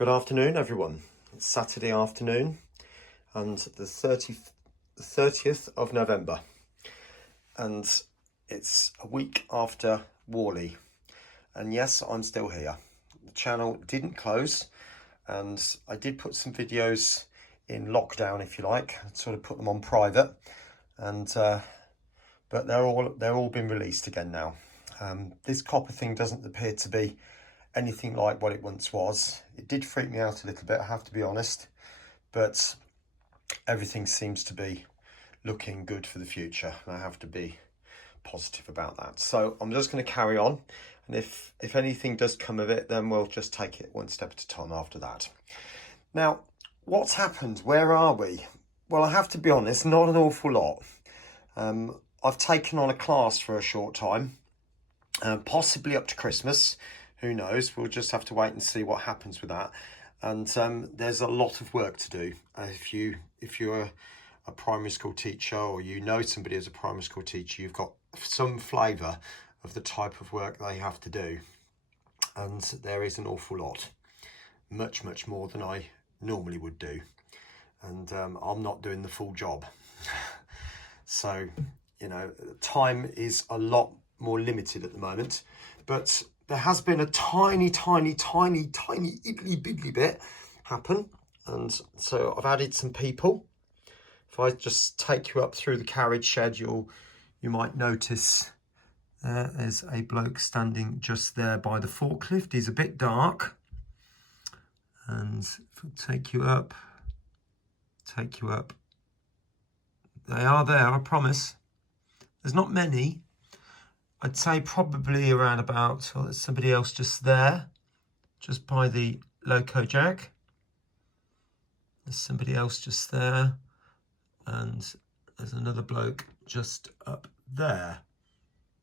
Good afternoon, everyone. It's Saturday afternoon and the 30th of November, and it's a week after Wally. And yes, I'm still here. The channel didn't close, and I did put some videos in lockdown, if you like. I sort of put them on private, and but they're all been released again now. This copper thing doesn't appear to be anything like what it once was. It did freak me out a little bit, I have to be honest, but everything seems to be looking good for the future, and I have to be positive about that. So I'm just going to carry on, and if anything does come of it, then we'll just take it one step at a time after that. Now, what's happened? Where are we? Well, I have to be honest, not an awful lot. I've taken on a class for a short time, possibly up to Christmas. Who knows? We'll just have to wait and see what happens with that. And there's a lot of work to do. If you're a primary school teacher, or you know somebody as a primary school teacher, you've got some flavour of the type of work they have to do. And there is an awful lot, much more than I normally would do. And I'm not doing the full job. So, you know, time is a lot more limited at the moment, but there has been a tiny iddly biddly bit happen, and so I've added some people. If I just take you up through the carriage shed, you might notice there's a bloke standing just there by the forklift. He's a bit dark, and if I take you up, they are there, I promise. There's not many. I'd say probably around about, well, there's somebody else just there, just by the loco jack. There's somebody else just there, and there's another bloke just up there,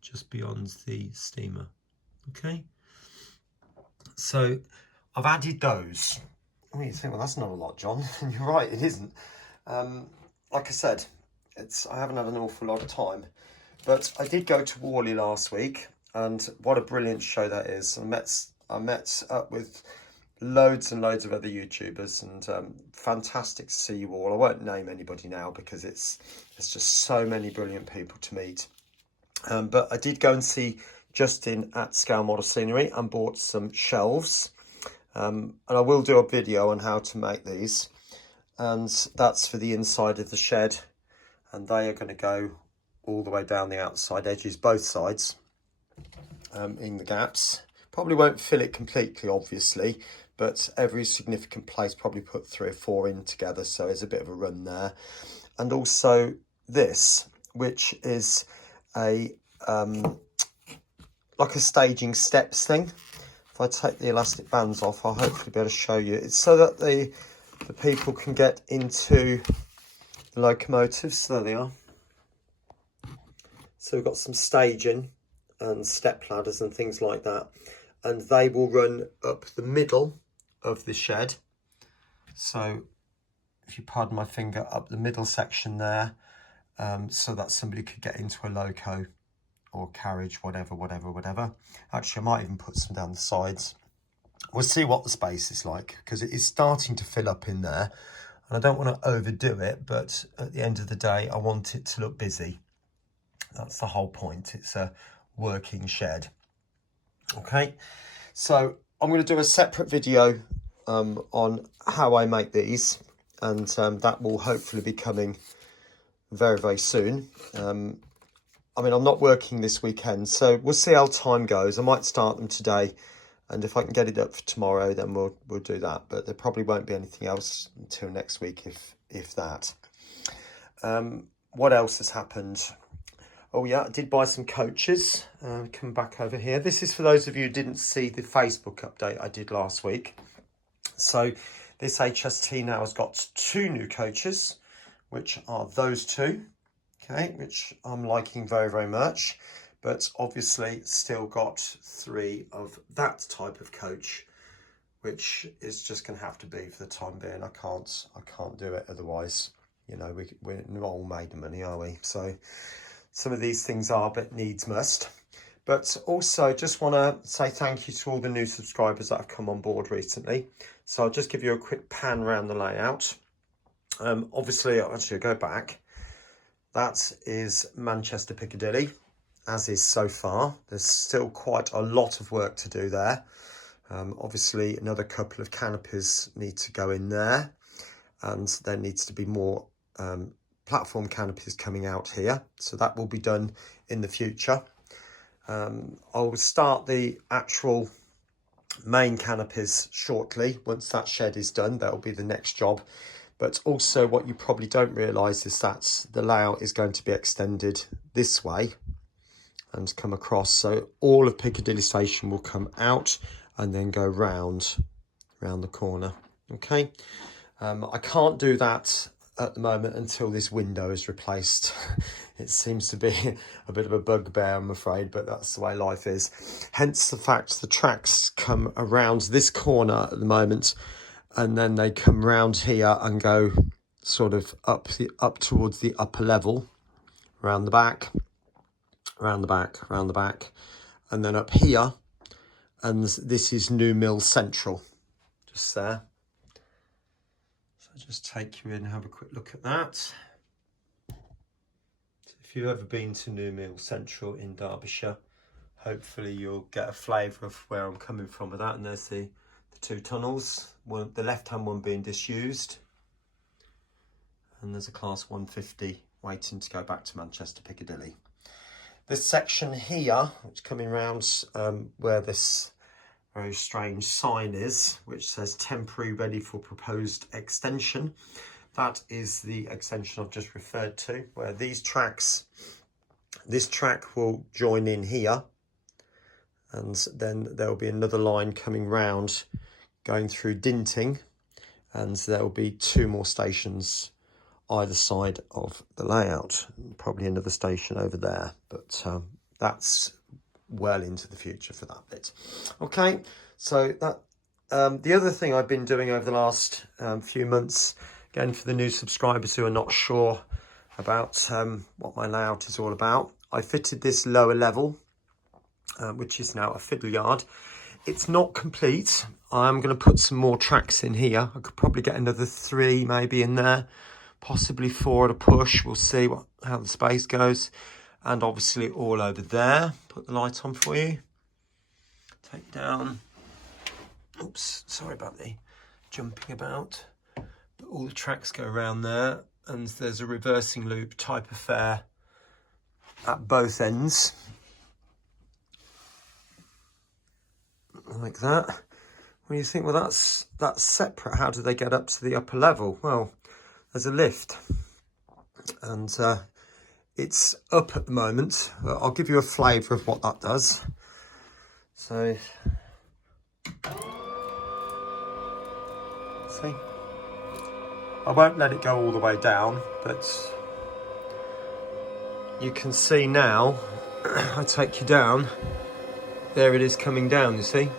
just beyond the steamer. Okay, so I've added those. Oh, you think, well, that's not a lot, John. And you're right, it isn't. Like I said, I haven't had an awful lot of time. But I did go to Wally last week, and what a brilliant show that is. I met up with loads and loads of other YouTubers, and fantastic to see you all. I won't name anybody now because there's just so many brilliant people to meet. But I did go and see Justin at Scale Model Scenery and bought some shelves. And I will do a video on how to make these. And that's for the inside of the shed. And they are going to go all the way down the outside edges, both sides, in the gaps. Probably won't fill it completely, obviously, but every significant place probably put 3 or 4 in together, so there's a bit of a run there. And also this, which is a like a staging steps thing. If I take the elastic bands off, I'll hopefully be able to show you. It's so that the people can get into the locomotives. So there they are. So we've got some staging and step ladders and things like that. And they will run up the middle of the shed. So if you pardon my finger, up the middle section there, so that somebody could get into a loco or carriage, whatever. Actually, I might even put some down the sides. We'll see what the space is like, because it is starting to fill up in there. And I don't want to overdo it, but at the end of the day, I want it to look busy. That's the whole point. It's a working shed. Okay, so I'm going to do a separate video on how I make these, and that will hopefully be coming very soon. I mean, I'm not working this weekend, so we'll see how time goes. I might start them today, and if I can get it up for tomorrow, then we'll do that. But there probably won't be anything else until next week, if that. What else has happened? Oh yeah, I did buy some coaches. Come back over here. This is for those of you who didn't see the Facebook update I did last week. So this HST now has got 2 new coaches, which are those 2, okay, which I'm liking very much. But obviously still got 3 of that type of coach, which is just going to have to be for the time being. I can't do it otherwise. You know, we're not all made of money, are we? So some of these things are, but needs must. But also just want to say thank you to all the new subscribers that have come on board recently. So I'll just give you a quick pan around the layout. Obviously, actually, I'll go back. That is Manchester Piccadilly, as is so far. There's still quite a lot of work to do there. Obviously, another couple of canopies need to go in there, and there needs to be more platform canopies coming out here. So that will be done in the future. I'll start the actual main canopies shortly. Once that shed is done, that'll be the next job. But also what you probably don't realise is that the layout is going to be extended this way and come across. So all of Piccadilly Station will come out and then go round the corner. Okay. I can't do that at the moment until this window is replaced. It seems to be a bit of a bugbear, I'm afraid, but that's the way life is. Hence the fact the tracks come around this corner at the moment, and then they come round here and go sort of up towards the upper level, around the back, around the back, around the back, and then up here. And this is New Mill Central, just there. So I'll just take you in and have a quick look at that. So if you've ever been to New Mill Central in Derbyshire, hopefully you'll get a flavour of where I'm coming from with that. And there's the two tunnels, the left-hand one being disused, and there's a class 150 waiting to go back to Manchester Piccadilly. This section here, which is coming round where this very strange sign is, which says temporary ready for proposed extension, that is the extension I've just referred to, where these tracks, this track will join in here, and then there will be another line coming round going through Dinting, and there will be two more stations either side of the layout, probably another station over there, but that's well into the future for that bit. Okay, so that the other thing I've been doing over the last few months, again for the new subscribers who are not sure about what my layout is all about, I fitted this lower level, which is now a fiddle yard. It's not complete. I'm going to put some more tracks in here. I could probably get another 3 maybe in there, possibly 4 at a push. We'll see how the space goes. And obviously all over there. Put the light on for you. Take down. Oops, sorry about the jumping about. But all the tracks go around there. And there's a reversing loop type affair at both ends. Like that. When you think, well, that's separate. How do they get up to the upper level? Well, there's a lift, and it's up at the moment. I'll give you a flavour of what that does. So, see, I won't let it go all the way down, but you can see now. I take you down. There it is coming down. You see.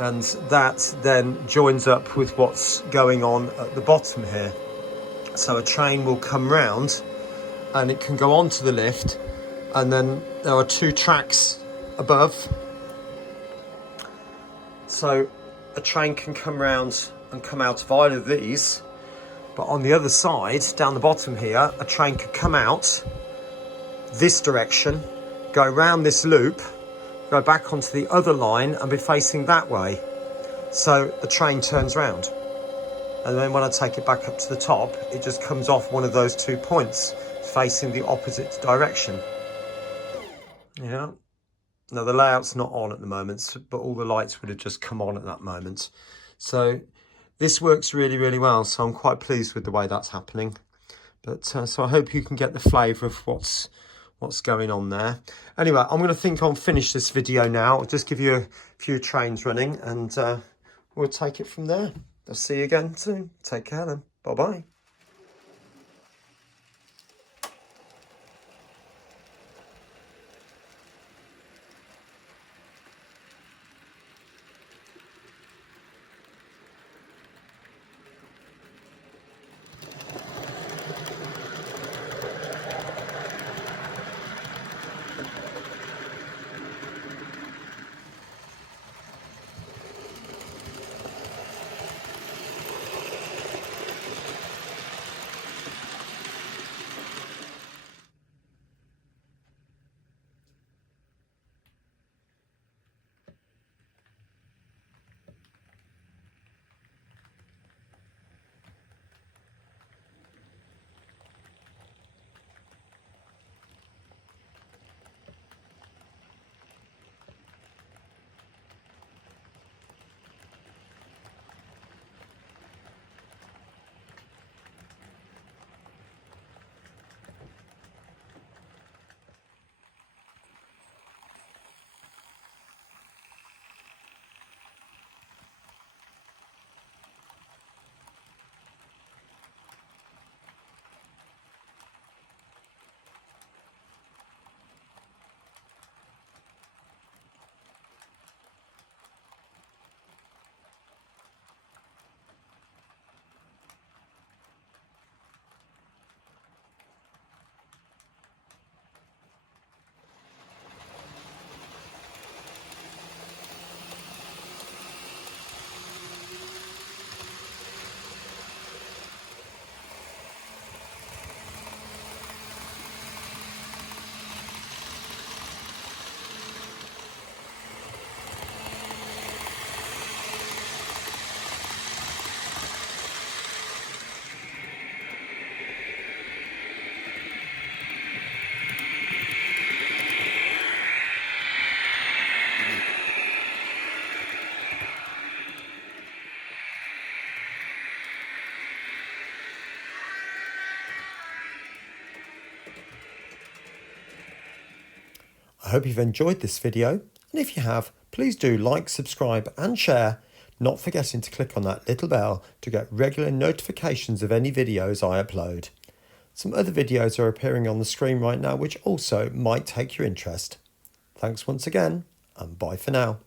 And that then joins up with what's going on at the bottom here. So a train will come round and it can go onto the lift, and then there are 2 tracks above. So a train can come round and come out of either of these, but on the other side, down the bottom here, a train could come out this direction, go round this loop, go back onto the other line and be facing that way. So the train turns round. And then when I take it back up to the top, it just comes off one of those 2 points, facing the opposite direction. Yeah. Now the layout's not on at the moment, but all the lights would have just come on at that moment. So this works really, really well. So I'm quite pleased with the way that's happening. But so I hope you can get the flavour of what's going on there. Anyway, I'm going to think I'll finish this video now. I'll just give you a few trains running, and we'll take it from there. I'll see you again soon. Take care then. Bye-bye. I hope you've enjoyed this video, and if you have, please do like, subscribe and share, not forgetting to click on that little bell to get regular notifications of any videos I upload. Some other videos are appearing on the screen right now which also might take your interest. Thanks once again, and bye for now.